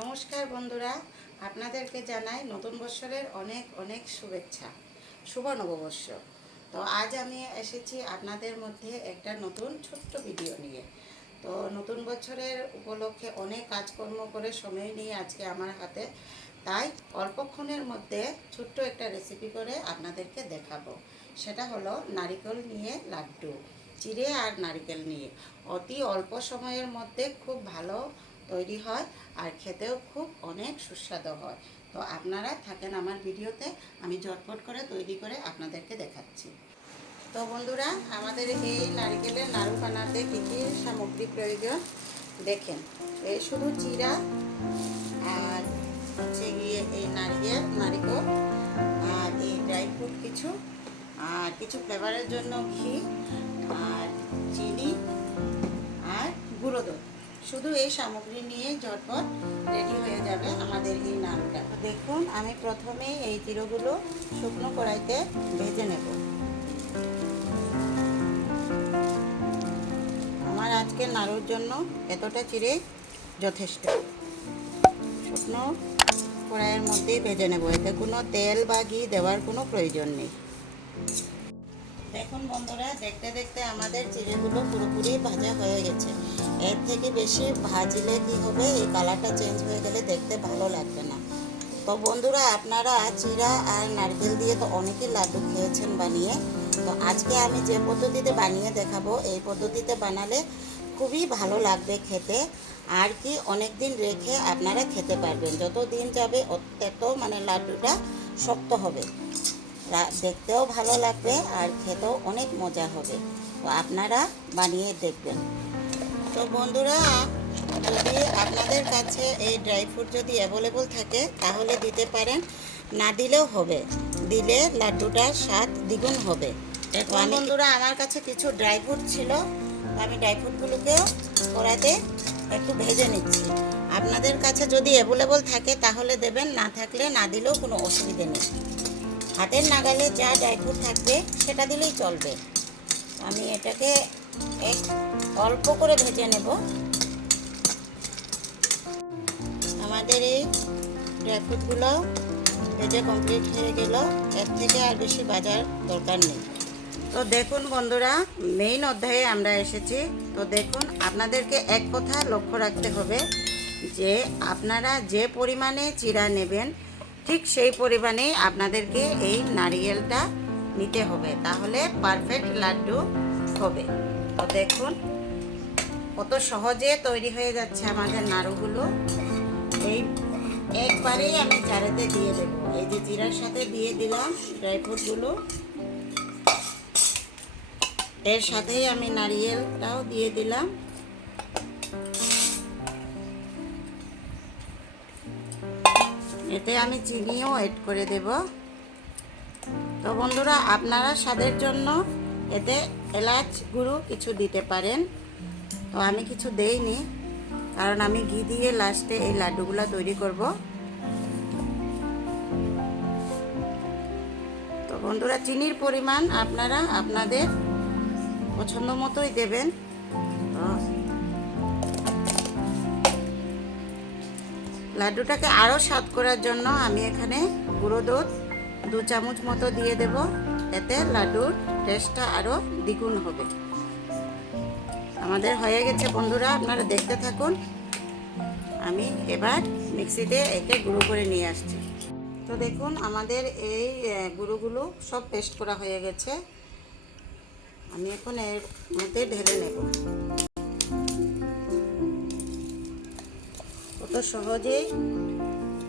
নমস্কার বন্ধুরা, আপনাদেরকে জানাই নতুন বছরের অনেক অনেক শুভেচ্ছা, শুভ নববর্ষ। তো আজ আমি এসেছি আপনাদের মধ্যে একটা নতুন ছোট্ট ভিডিও নিয়ে। তো নতুন বছরের উপলক্ষে অনেক কাজকর্ম করে সময় নিয়ে আজকে আমার হাতে, তাই অল্পক্ষণের মধ্যে ছোট্ট একটা রেসিপি করে আপনাদেরকে দেখাবো। সেটা হলো নারিকেল নিয়ে লাড্ডু, চিড়ে আর নারিকেল নিয়ে অতি অল্প সময়ের মধ্যে খুব ভালো তৈরি হয় আর খেতেও খুব অনেক সুস্বাদু হয়। তো আপনারা থাকেন আমার ভিডিওতে, আমি ঝটপট করে তৈরি করে আপনাদেরকে দেখাচ্ছি। তো বন্ধুরা, আমাদের এই নারকেলের নাড়ু বানাতে কী কী সামগ্রী প্রয়োজন দেখেন। এই শুধু চিড়া আর হচ্ছে গিয়ে এই নারিকেল আর এই ড্রাই ফ্রুট কিছু, আর কিছু ফ্লেভারের জন্য ঘি আর চিনি আর গুঁড়ো দুধ। শুধু এই সামগ্রী নিয়ে ঝটপট রেডি হয়ে যাবে আমাদের এই নাড়ুটা। দেখুন, আমি প্রথমে এই চিড়োগুলো শুকনো কড়াইতে ভেজে নেব। আমার আজকে নাড়ুর জন্য এতটা চিড়ে যথেষ্ট। শুকনো কড়াইয়ের মধ্যেই ভেজে নেব, এতে কোনো তেল বা ঘি দেওয়ার কোনো প্রয়োজন নেই। দেখুন বন্ধুরা, দেখতে দেখতে আমাদের চিড়েগুলো পুরোপুরি ভাজা হয়ে গেছে। এর থেকে বেশি ভাজলে কি হবে, এই কালারটা চেঞ্জ হয়ে গেলে দেখতে ভালো লাগবে না। তো বন্ধুরা, আপনারা চিড়া আর নারকেল দিয়ে তো অনেকেই লাড্ডু খেয়েছেন বানিয়ে। তো আজকে আমি যে পদ্ধতিতে বানিয়ে দেখাবো, এই পদ্ধতিতে বানালে খুবই ভালো লাগবে খেতে। আর কি অনেক দিন রেখে আপনারা খেতে পারবেন, যত দিন যাবে তত লাড্ডুটা শক্ত হবে, দেখতেও ভালো লাগবে আর খেতেও অনেক মজা হবে। তো আপনারা বানিয়ে দেখবেন। তো বন্ধুরা, যদি আপনাদের কাছে এই ড্রাই ফ্রুট যদি অ্যাভেলেবল থাকে তাহলে দিতে পারেন, না দিলেও হবে, দিলে লাড্ডুটার স্বাদ দ্বিগুণ হবে। এখন বন্ধুরা, আমার কাছে কিছু ড্রাই ফ্রুট ছিল, আমি ড্রাই ফ্রুটগুলোকেও কড়াইতে একটু ভেজে নিচ্ছি। আপনাদের কাছে যদি অ্যাভেলেবল থাকে তাহলে দেবেন, না থাকলে না দিলেও কোনো অসুবিধে নেই। হাতের নাগালে যা ড্রাই ফ্রুট থাকবে সেটা দিলেই চলবে। আমি এটাকে অল্প করে ভেজে নেব। আমাদের এই ড্রাই ফ্রুটগুলো ভেজে কমপ্লিট হয়ে গেল, এর থেকে আর বেশি ভাজার দরকার নেই। তো দেখুন বন্ধুরা, মেইন অধ্যায়ে আমরা এসেছি। তো দেখুন, আপনাদেরকে এক কথা লক্ষ্য রাখতে হবে যে আপনারা যে পরিমাণে চিড়া নেবেন ঠিক সেই পরিমাণেই আপনাদেরকে এই নারিকেলটা নিতে হবে, তাহলে পারফেক্ট লাড্ডু হবে। তো দেখুন কত সহজে তৈরি হয়ে যাচ্ছে আমাদের নাড়ুগুলো। এই একবারেই আমি জারেতে দিয়ে দেব। এই যে জিরার সাথে দিয়ে দিলাম ড্রাই ফ্রুটগুলো, এর সাথেই আমি নারিকেলটাও দিয়ে দিলাম। এতে আমি চিনিও এড করে দেব। তো বন্ধুরা, আপনারা স্বাদের জন্য এতে এলাচ গুঁড়ো কিছু দিতে পারেন। তো আমি কিছু দেইনি, কারণ আমি ঘি দিয়ে লাস্টে এই লাড্ডুগুলো তৈরি করব। তো বন্ধুরা, চিনির পরিমাণ আপনারা আপনাদের পছন্দ মতোই দেবেন। লাড্ডুটাকে আরও স্বাদ করার জন্য আমি এখানে গুঁড়ো দুধ 2 চামচ মতো দিয়ে দেব, এতে লাড্ডুর টেস্টটা আরও দ্বিগুণ হবে। আমাদের হয়ে গেছে বন্ধুরা, আপনারা দেখতে থাকুন। আমি এবার মিক্সিতে একে গুঁড়ো করে নিয়ে আসছি। তো দেখুন, আমাদের এই গুঁড়োগুলো সব পেস্ট করা হয়ে গেছে। আমি এখন এর মধ্যে ঢেলে নেব। কত সহজেই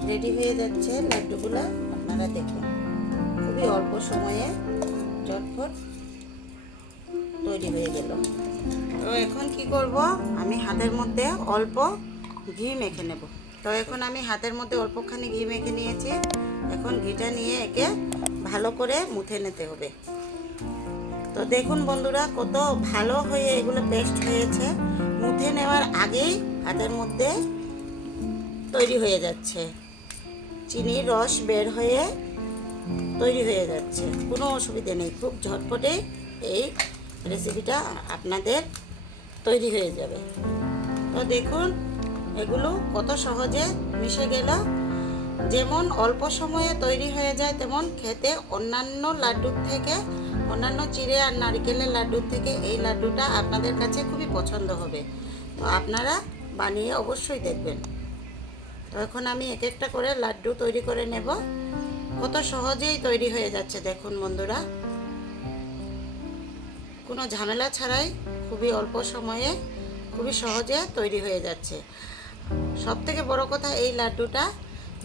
রেডি হয়ে যাচ্ছে লাড্ডুগুলো, আপনারা দেখুন। খুবই অল্প সময়ে ঝটপট তৈরি হয়ে গেল। তো এখন কি করব, আমি হাতের মধ্যে অল্প ঘি মেখে নেব। তো এখন আমি হাতের মধ্যে অল্পখানি ঘি মেখে নিয়েছি। এখন ঘিটা নিয়ে একে ভালো করে মুথে নিতে হবে। তো দেখুন বন্ধুরা, কত ভালো হয়ে এগুলো পেস্ট হয়েছে। মুথে নেওয়ার আগেই হাতের মধ্যে তৈরি হয়ে যাচ্ছে, চিনির রস বের হয়ে তৈরি হয়ে যাচ্ছে, কোনো অসুবিধে নেই। খুব ঝটপটে এই রেসিপিটা আপনাদের তৈরি হয়ে যাবে। তো দেখুন, এগুলো কত সহজে মিশে গেল। যেমন অল্প সময়ে তৈরি হয়ে যায়, তেমন খেতে অন্যান্য লাড্ডুর থেকে, অন্যান্য চিড়ে আর নারকেলের লাড্ডুর থেকে এই লাড্ডুটা আপনাদের কাছে খুবই পছন্দ হবে। তো আপনারা বানিয়ে অবশ্যই দেখবেন। তো এখন আমি এক একটা করে লাড্ডু তৈরি করে নেব। কত সহজেই তৈরি হয়ে যাচ্ছে দেখুন বন্ধুরা, কোনো ঝামেলা ছাড়াই খুবই অল্প সময়ে খুবই সহজে তৈরি হয়ে যাচ্ছে। সব থেকে বড় কথা, এই লাড্ডুটা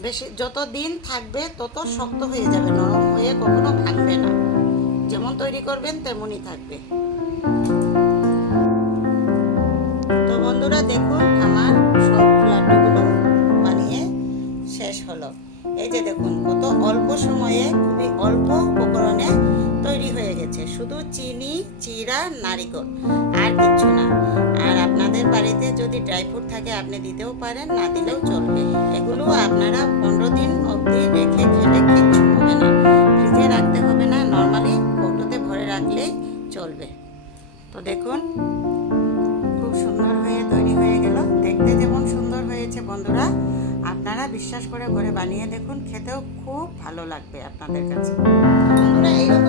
বেশি যত দিন থাকবে তত শক্ত হয়ে যাবে, নরম হয়ে কখনো ভাঙবে না। যেমন তৈরি করবেন তেমনই থাকবে। তো বন্ধুরা দেখুন, আমার সব লাড্ডুগুলো বানিয়ে শেষ হলো। এই যে দেখুন, কত অল্প সময়ে খুবই অল্প উপকরণে তৈরি হয়ে গেছে। শুধু চিনি, চিড়া, নারকেল, আর কিছু না। আর আপনাদের বাড়িতে যদি ড্রাই ফ্রুট থাকে আপনি দিতেও পারেন, না দিলেও চলবে। এগুলো আপনারা 15 দিন অবধি রেখে খেলে কিচ্ছু হবে না। ফ্রিজে রাখতে হবে না, নর্মালি কৌটোতে ভরে রাখলেই চলবে। তো দেখুন, খুব সুন্দর হয়ে তৈরি হয়ে গেল। দেখতে যেমন সুন্দর হয়েছে বন্ধুরা, আপনারা বিশ্বাস করে ঘরে বানিয়ে দেখুন, খেতেও খুব ভালো লাগবে আপনাদের কাছে। বন্ধুরা, এইরকম